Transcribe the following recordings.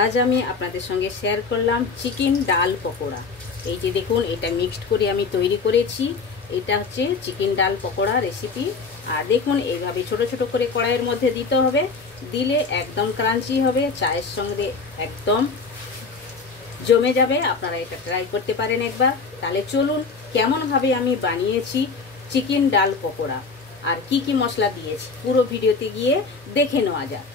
आज আমি আপনাদের সঙ্গে শেয়ার করলাম চিকেন ডাল পকোড়া। এই যে দেখুন, এটা মিক্সড করে আমি তৈরি করেছি। এটা হচ্ছে চিকেন ডাল পকোড়া রেসিপি। আর দেখুন, এইভাবে ছোট ছোট করে কড়াইয়ের মধ্যে দিতে হবে, দিলে একদম ক্রাঞ্চি হবে, চায়ের সঙ্গে একদম জমে যাবে। আপনারা এটা ট্রাই করতে পারেন একবার। তাহলে চলুন কেমনভাবে আমি বানিয়েছি চিকেন ডাল পকোড়া আর কি কি মশলা দিয়েছি পুরো ভিডিওতে গিয়ে দেখে নেওয়া যাক।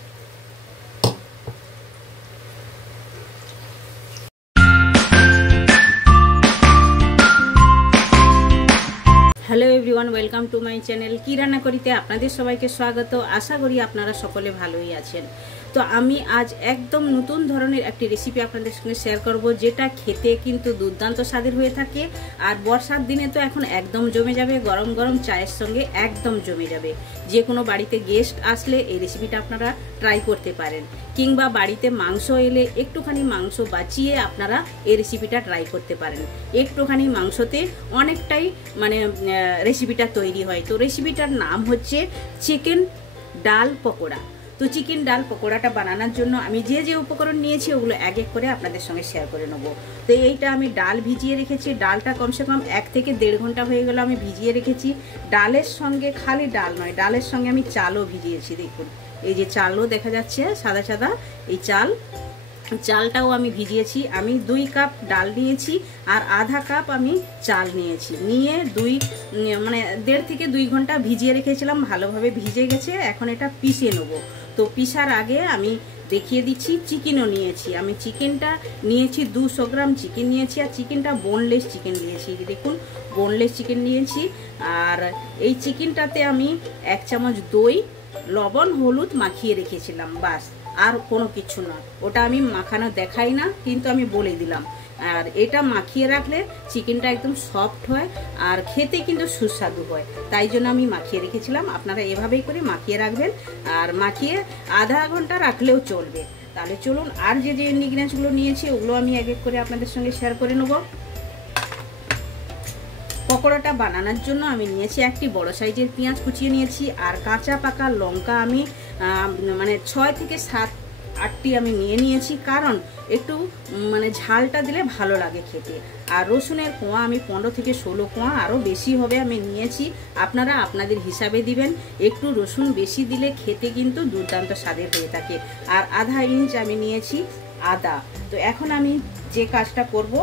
Hello everyone, welcome to my channel. কি রান্না করিতে আপনাদের সবাইকে স্বাগত। আশা করি আপনারা সকলে ভালোই আছেন। তো আমি আজ একদম নতুন ধরনের একটি রেসিপি আপনাদের সঙ্গে শেয়ার করব, যেটা খেতে কিন্তু দুর্দান্ত স্বাদের হয়ে থাকে। আর বর্ষার দিনে তো এখন একদম জমে যাবে, গরম গরম চায়ের সঙ্গে একদম জমে যাবে। যে কোনো বাড়িতে গেস্ট আসলে এই রেসিপিটা আপনারা ট্রাই করতে পারেন, কিংবা বাড়িতে মাংস এলে একটুখানি মাংস বাঁচিয়ে আপনারা এই রেসিপিটা ট্রাই করতে পারেন। একটুখানি মাংসতে অনেকটাই রেসিপিটা তৈরি হয়। তো রেসিপিটার নাম হচ্ছে চিকেন ডাল পকোড়া। তো চিকেন ডাল পকোড়াটা বানানোর জন্য আমি যে যে উপকরণ নিয়েছি ওগুলো এক এক করে আপনাদের সঙ্গে শেয়ার করে নেবো। তো এইটা আমি ডাল ভিজিয়ে রেখেছি। ডালটা কমসে কম 1 থেকে 1.5 ঘন্টা হয়ে গেল আমি ভিজিয়ে রেখেছি। ডালের সঙ্গে খালি ডাল নয়, ডালের সঙ্গে আমি চালও ভিজিয়েছি। দেখুন, এই যে চালও দেখা যাচ্ছে সাদা সাদা, এই চালটাও আমি ভিজিয়েছি। আমি 2 কাপ ডাল নিয়েছি আর আধা কাপ আমি চাল নিয়েছি, নিয়ে 1.5 থেকে 2 ঘন্টা ভিজিয়ে রেখেছিলাম। ভালোভাবে ভিজে গেছে। এখন এটা পিষে নেব। তো পিষার আগে আমি দেখিয়ে দিচ্ছি, চিকেনও নিয়েছি। আমি চিকেনটা নিয়েছি 200 গ্রাম চিকেন নিয়েছি, আর চিকেনটা বোনলেস চিকেন নিয়েছি। দেখুন, বোনলেস চিকেন নিয়েছি। আর এই চিকেনটাতে আমি 1 চামচ দই, লবণ, হলুদ মাখিয়ে রেখেছিলাম, বাস, আর কোনো কিছু না। ওটা আমি মাখানো দেখাই না, কিন্তু আমি বলে দিলাম। আর এটা মাখিয়ে রাখলে চিকেনটা একদম সফট হয় আর খেতে কিন্তু সুস্বাদু হয়, তাই জন্য আমি মাখিয়ে রেখেছিলাম। আপনারা এভাবেই করে মাখিয়ে রাখবেন, আর মাখিয়ে আধা ঘন্টা রাখলেও চলবে। তাহলে চলুন, আর যে যে ইনগ্রিডিয়েন্টসগুলো নিয়েছি ওগুলো আমি এক এক করে আপনাদের সঙ্গে শেয়ার করে নেব। পকোড়াটা বানানোর জন্য আমি নিয়েছি একটি বড় সাইজের পেঁয়াজ কুচিয়ে নিয়েছি, আর কাঁচা পাকা লঙ্কা আমি 6 থেকে 7-8টি আমি নিয়েছি, কারণ একটু ঝালটা দিলে ভালো লাগে খেতে। আর রসুনের কোয়া আমি 15 থেকে 16 কোয়া, আরও বেশি হবে, আমি নিয়েছি। আপনারা আপনাদের হিসাবে দিবেন। একটু রসুন বেশি দিলে খেতে কিন্তু দুর্দান্ত স্বাদের হয়ে থাকে। আর আধা ইঞ্চ আমি নিয়েছি আদা। তো এখন আমি যে কাজটা করব,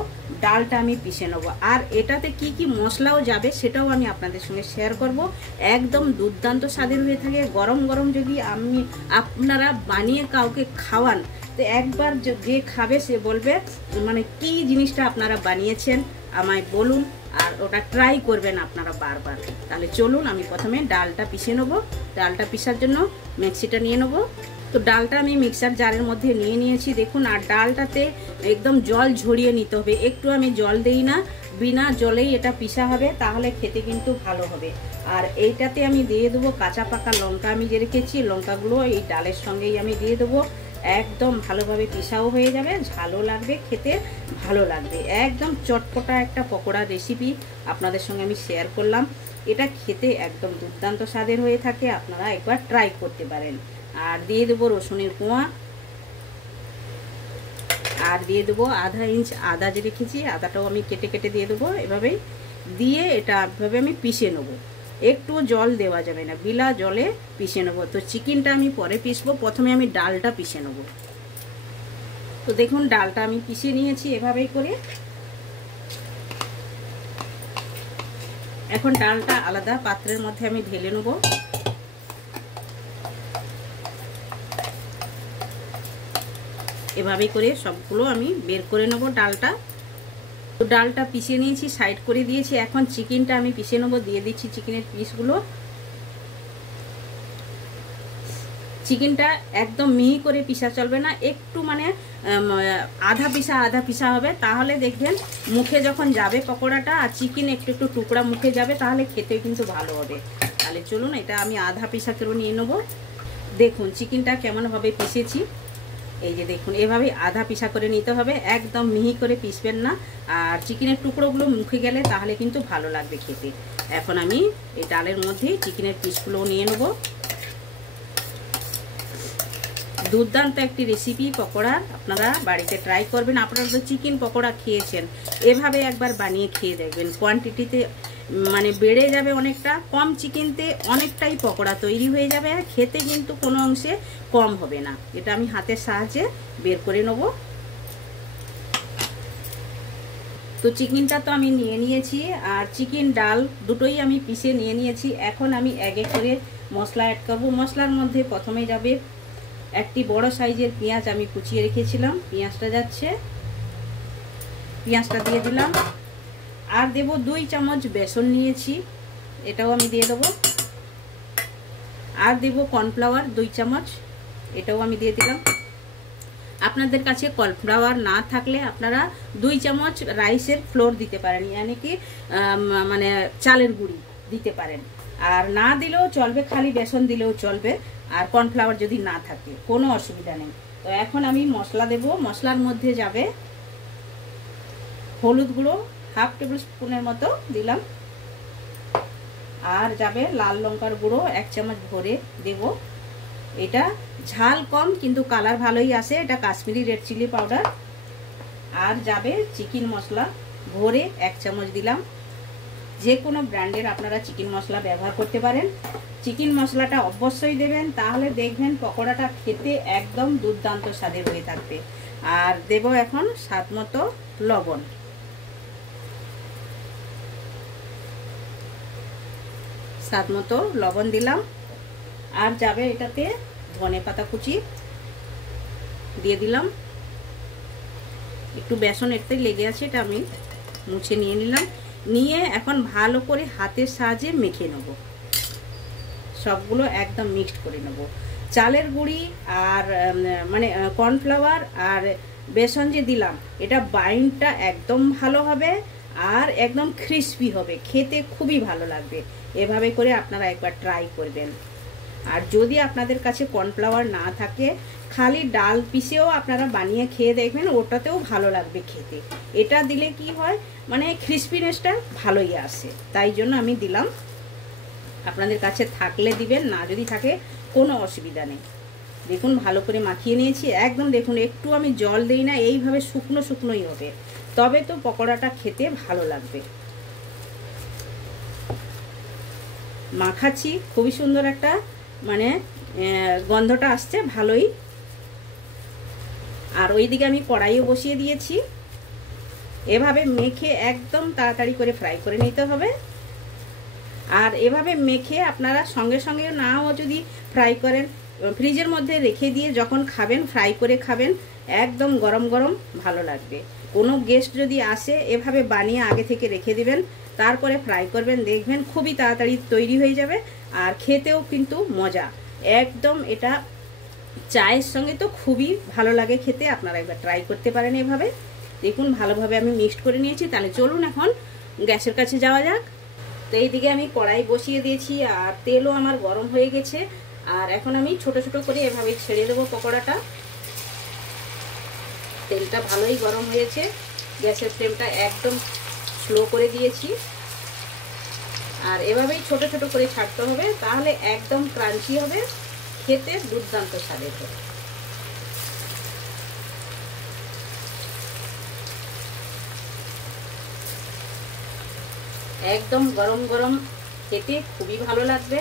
ডালটা আমি পিষে নেবো। আর এটাতে কি কি মশলাও যাবে সেটাও আমি আপনাদের সঙ্গে শেয়ার করব। একদম দুর্দান্ত স্বাদের হয়ে থাকে। গরম গরম যদি আপনারা বানিয়ে কাউকে খাওয়ান, তো একবার যে খাবে সে বলবে কি জিনিসটা আপনারা বানিয়েছেন আমায় বলুন, আর ওটা ট্রাই করবেন আপনারা বারবার। তাহলে চলুন, আমি প্রথমে ডালটা পিষে নেবো। ডালটা পিষার জন্য মিক্সিটা নিয়ে নেবো। তো ডালটা আমি মিক্সার জারের মধ্যে নিয়েছি। দেখুন, আর ডালটাতে একদম জল ঝরিয়ে নিতে হবে। একটু আমি জল দেই না, বিনা জলেই এটা পিষা হবে, তাহলে খেতে কিন্তু ভালো হবে। আর এইটাতে আমি দিয়ে দেবো কাঁচা পাকা লঙ্কা আমি যে রেখেছি, লঙ্কাগুলো এই ডালের সঙ্গেই আমি দিয়ে দেবো। একদম ভালোভাবে পিষাও হয়ে যাবে, ঝালও লাগবে, খেতে ভালো লাগবে। একদম চটপটা একটা পকোড়া রেসিপি আপনাদের সঙ্গে আমি শেয়ার করলাম। এটা খেতে একদম দুর্দান্ত স্বাদের হয়ে থাকে, আপনারা একবার ট্রাই করতে পারেন। আর দিয়ে দেবো রসুনের কোয়া, আর দিয়ে দেবো আধা ইঞ্চ আদা যে রেখেছি, আদাটাও আমি কেটে কেটে দিয়ে দেবো। এভাবেই দিয়ে এটা এভাবে আমি পিষে নেবো। একটু জল দেওয়া যাবে না, বিলা জলে পিষে নেবো। তো চিকেনটা আমি পরে পিষবো, প্রথমে আমি ডালটা পিষে নেবো। তো দেখুন, ডালটা আমি পিষে নিয়েছি এভাবেই করে। এখন ডালটা আলাদা পাত্রের মধ্যে আমি ঢেলে নেবো। এভাবে করে সবগুলো আমি বের করে নেব ডালটা। তো ডালটা পিষে নিয়েছি, সাইড করে দিয়েছি। এখন চিকেনটা আমি পিষে নেবো। দিয়ে দিচ্ছি চিকেনের পিসগুলো। চিকেনটা একদম মিহি করে পিষা চলবে না, একটু আধা পিষা হবে, তাহলে দেখবেন মুখে যখন যাবে পকোড়াটা আর চিকেন একটু একটু টুকরা মুখে যাবে, তাহলে খেতে কিন্তু ভালো হবে। তাহলে চলুন, এটা আমি আধা পিষা করে নিয়ে নেবো। দেখুন চিকেনটা কেমনভাবে পিষেছি। এই যে দেখুন, এভাবে আধা পিষা করে নিতে হবে, একদম মিহি করে পিষবেন না। আর চিকেনের টুকরোগুলো মুখে গেলে তাহলে কিন্তু ভালো লাগবে খেতে। এখন আমি এই ডালের মধ্যে চিকেনের পিসগুলো নিয়ে নেব। দুর্দান্ত একটি রেসিপি পকোড়া, আপনারা বাড়িতে ট্রাই করবেন। আপনারা তো চিকেন পকোড়া খেয়েছেন, এভাবে একবার বানিয়ে খেয়ে দেখবেন। কোয়ান্টিটিতে মানে বেড়ে যাবে অনেকটা, কম চিকেনতে অনেকটাই পকোড়া তৈরি হয়ে যাবে, আর খেতে কিন্তু কোনো অংশে কম হবে না। এটা আমি হাতের সাহায্যে বের করে নেব। তো চিকেনটা তো আমি নিয়ে নিয়েছি, আর চিকেন ডাল দুটোই আমি পিষে নিয়ে নিয়েছি। এখন আমি এক এক করে মশলা অ্যাড করব। মশলার মধ্যে প্রথমে যাবে একটি বড় সাইজের পেঁয়াজ, আমি কুচিয়ে রেখেছিলাম, পেঁয়াজটা যাচ্ছে, পেঁয়াজটা দিয়ে দিলাম। আর দেব 2 চামচ বেসন নিয়েছি, এটাও আমি দিয়ে দেবো। আর দেব কর্নফ্লাওয়ার 2 চামচ, এটাও আমি দিয়ে দিলাম। আপনাদের কাছে কর্নফ্লাওয়ার না থাকলে আপনারা 2 চামচ রাইসের ফ্লোর দিতে পারেন, মানে কি মানে চালের গুঁড়ি দিতে পারেন। আর না দিলেও চলবে, খালি বেসন দিলেও চলবে। আর কর্নফ্লাওয়ার যদি না থাকে কোনো অসুবিধা নেই। তো এখন আমি মশলা দেব। মশলার মধ্যে যাবে হলুদ গুঁড়ো 1/2 টেবিল স্পুনের মতো দিলাম। আর যাবে লাল লঙ্কার গুঁড়ো 1 চামচ ভরে দেব। এটা ঝাল কম কিন্তু কালার ভালোই আসে, এটা কাশ্মীরি রেড চিলি পাউডার। আর যাবে চিকেন মশলা ভরে 1 চামচ দিলাম। যে কোনো ব্র্যান্ডের আপনারা চিকেন মশলা ব্যবহার করতে পারেন। চিকেন মশলাটা অবশ্যই দেবেন, তাহলে দেখবেন পকোড়াটা খেতে একদম দুর্দান্ত স্বাদের হয়ে থাকবে। আর দেব এখন স্বাদ মতো লবণ। স্বাদ মতো লবণ দিলাম। আর যাবে এটাতে ধনেপাতা কুচি দিয়ে দিলাম। একটু বেসন এটাতে লেগে আছে, এটা আমি মুছে নিয়ে নিলাম। নিয়ে এখন ভালো করে হাতের সাহায্যে মেখে নেব, সবগুলো একদম মিক্সড করে নেব। চালের গুঁড়ি আর মানে কর্নফ্লাওয়ার আর বেসন যে দিলাম, এটা বাইন্ডটা একদম ভালো হবে আর একদম ক্রিস্পি হবে, খেতে খুবই ভালো লাগবে। এভাবে করে আপনারা একবার ট্রাই করবেন। আর যদি আপনাদের কাছে কর্নফ্লাওয়ার না থাকে, খালি ডাল পিষেও আপনারা বানিয়ে খেয়ে দেখবেন, ওটাতেও ভালো লাগবে খেতে। এটা দিলে কি হয়, মানে ক্রিস্পিনেসটা ভালোই আসে, তাই জন্য আমি দিলাম। আপনাদের কাছে থাকলে দিবেন, না যদি থাকে কোনো অসুবিধা নেই। দেখুন ভালো করে মাখিয়ে নিয়েছি একদম। দেখুন একটু আমি জল দেই না, এইভাবে শুকনো শুকনোই হবে, তবে তো পকোড়াটা খেতে ভালো লাগবে। মাখাচ্ছি, খুবই সুন্দর একটা মানে গন্ধটা আসছে ভালোই। আর ওইদিকে আমি কড়াইও বসিয়ে দিয়েছি। এভাবে মেখে একদম তাড়াতাড়ি করে ফ্রাই করে নিতে হবে। আর এভাবে মেখে আপনারা সঙ্গে সঙ্গে নাও যদি ফ্রাই করেন, ফ্রিজের মধ্যে রেখে দিয়ে যখন খাবেন ফ্রাই করে খাবেন, একদম গরম গরম ভালো লাগবে। কোনো গেস্ট যদি আসে এভাবে বানিয়ে আগে থেকে রেখে দিবেন, তারপরে ফ্রাই করবেন, দেখবেন খুবই তাড়াতাড়ি তৈরি হয়ে যাবে। আর খেতেও কিন্তু মজা একদম। এটা চায়ের সঙ্গে তো খুবই ভালো লাগে খেতে, আপনারা একবার ট্রাই করতে পারেন এভাবে। দেখুন ভালোভাবে আমি মিক্সড করে নিয়েছি। তাহলে চলুন এখন গ্যাসের কাছে যাওয়া যাক। তো এইদিকে আমি কড়াই বসিয়ে দিয়েছি, আর তেলও আমার গরম হয়ে গেছে। আর এখন আমি ছোট ছোট করে এভাবে ছেড়ে দেবো পকোড়াটা। তেলটা ভালোই গরম হয়েছে, গ্যাসের ফ্লেমটা একদম স্লো করে দিয়েছি। আর এভাবেই ছোট ছোট করে ছাড়তে হবে, তাহলে একদম ক্রাঞ্চি হবে, খেতে দুর্দান্ত স্বাদের হবে। একদম গরম গরম খেতে খুবই ভালো লাগবে।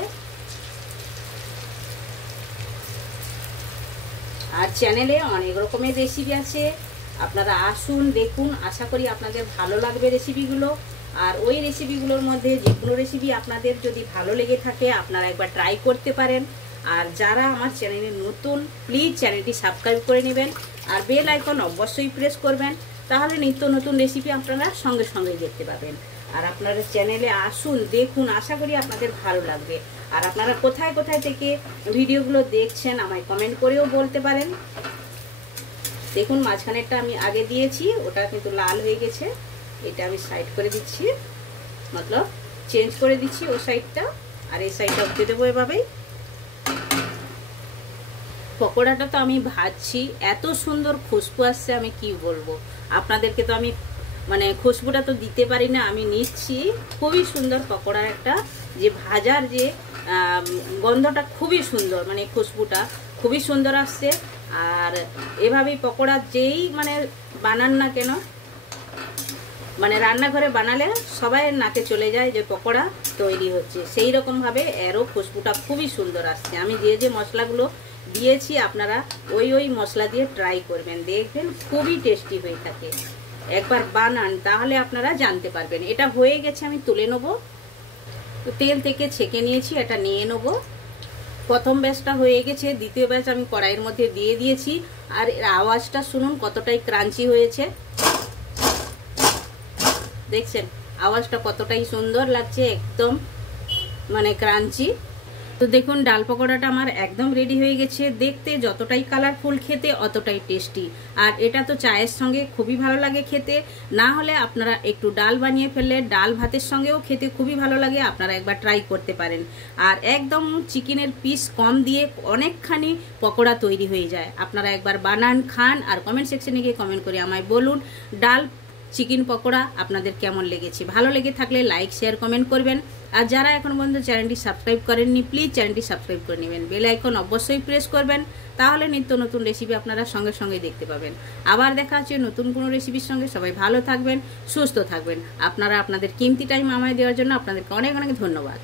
আর চ্যানেলে অনেক রকমের রেসিপি আছে, আপনারা আসুন দেখুন। আশা করি আপনাদের ভালো লাগবে রেসিপিগুলো। আর ওই রেসিপিগুলোর মধ্যে যে কোনো রেসিপি আপনাদের যদি ভালো লেগে থাকে, আপনারা একবার ট্রাই করতে পারেন। আর যারা আমার চ্যানেলে নতুন, প্লিজ চ্যানেলটি সাবস্ক্রাইব করে নেবেন, আর বেল আইকন অবশ্যই প্রেস করবেন, তাহলে নিত্য নতুন রেসিপি আপনারা সঙ্গে সঙ্গে দেখতে পাবেন। আর আপনারা চ্যানেলে আসুন দেখুন, আশা করি আপনাদের ভালো লাগবে। আর আপনারা কোথায় কোথায় থেকে ভিডিওগুলো দেখছেন আমায় কমেন্ট করেও বলতে পারেন। দেখুন মাঝখানেরটা আমি আগে দিয়েছি, ওটা কিন্তু লাল হয়ে গেছে, এটা আমি সাইড করে দিচ্ছি, মতলব চেঞ্জ করে দিচ্ছি ও সাইডটা। আর এই সাইডটা উঠে দেবো এভাবেই। পকোড়াটা তো আমি ভাজছি, এত সুন্দর খুশবু আসছে আমি কি বলবো আপনাদেরকে। তো আমি মানে খুশবুটা তো দিতে পারি না, আমি নিচ্ছি। খুবই সুন্দর পকোড়ার একটা যে ভাজার যে গন্ধটা খুবই সুন্দর, মানে খুশবুটা খুবই সুন্দর আসছে। আর এভাবেই পকোড়া যেই মানে বানান না কেন, মানে রান্নাঘরে বানালে সবাই নাকে চলে যায় যে পকোড়া তৈরি হচ্ছে। সেই রকমভাবে এরও খুশবুটা খুবই সুন্দর আসছে। আমি যে মশলাগুলো দিয়েছি আপনারা ওই মশলা দিয়ে ট্রাই করবেন, দেখবেন খুবই টেস্টি হয়ে থাকে। একবার বানান তাহলে আপনারা জানতে পারবেন। এটা হয়ে গেছে, আমি তুলে নেবো। তো তেল থেকে ছেঁকে নিয়েছি, এটা নিয়ে নেবো। প্রথম ব্যাচটা হয়ে গেছে, দ্বিতীয় ব্যাচ আমি কড়াইয়ের মধ্যে দিয়ে দিয়েছি। আর এর আওয়াজটা শুনুন কতটাই ক্রাঞ্চি হয়েছে, দেখছেন আওয়াজটা কতটাই সুন্দর লাগছে, একদম মানে ক্রাঞ্চি। তো দেখুন ডাল পকোড়াটা আমার একদম রেডি হয়ে গেছে। দেখতে যতটাই কালারফুল, খেতে অতটাই টেস্টি। আর এটা তো চায়ের সঙ্গে খুবই ভালো লাগে খেতে। না হলে আপনারা একটু ডাল বানিয়ে ফেললে ডাল ভাতের সঙ্গেও খেতে খুবই ভালো লাগে, আপনারা একবার ট্রাই করতে পারেন। আর একদম চিকেনের পিস কম দিয়ে অনেকখানি পকোড়া তৈরি হয়ে যায়। আপনারা একবার বানান, খান, আর কমেন্ট সেকশনে গিয়ে কমেন্ট করে আমায় বলুন ডাল চিকেন পকোড়া আপনাদের কেমন লেগেছে। ভালো লেগে থাকলে লাইক, শেয়ার, কমেন্ট করবেন। আর যারা এখন পর্যন্ত চ্যানেলটি সাবস্ক্রাইব করেননি প্লিজ চ্যানেলটি সাবস্ক্রাইব করে নেবেন। বেল আইকন অবশ্যই প্রেস করবেন, তাহলে নিত্য নতুন রেসিপি আপনারা সঙ্গে সঙ্গে দেখতে পাবেন। আবার দেখা হচ্ছে নতুন কোনো রেসিপির সঙ্গে। সবাই ভালো থাকবেন, সুস্থ থাকবেন। আপনারা আপনাদের কিমতি টাইম আমায় দেওয়ার জন্য আপনাদেরকে অনেক অনেক ধন্যবাদ।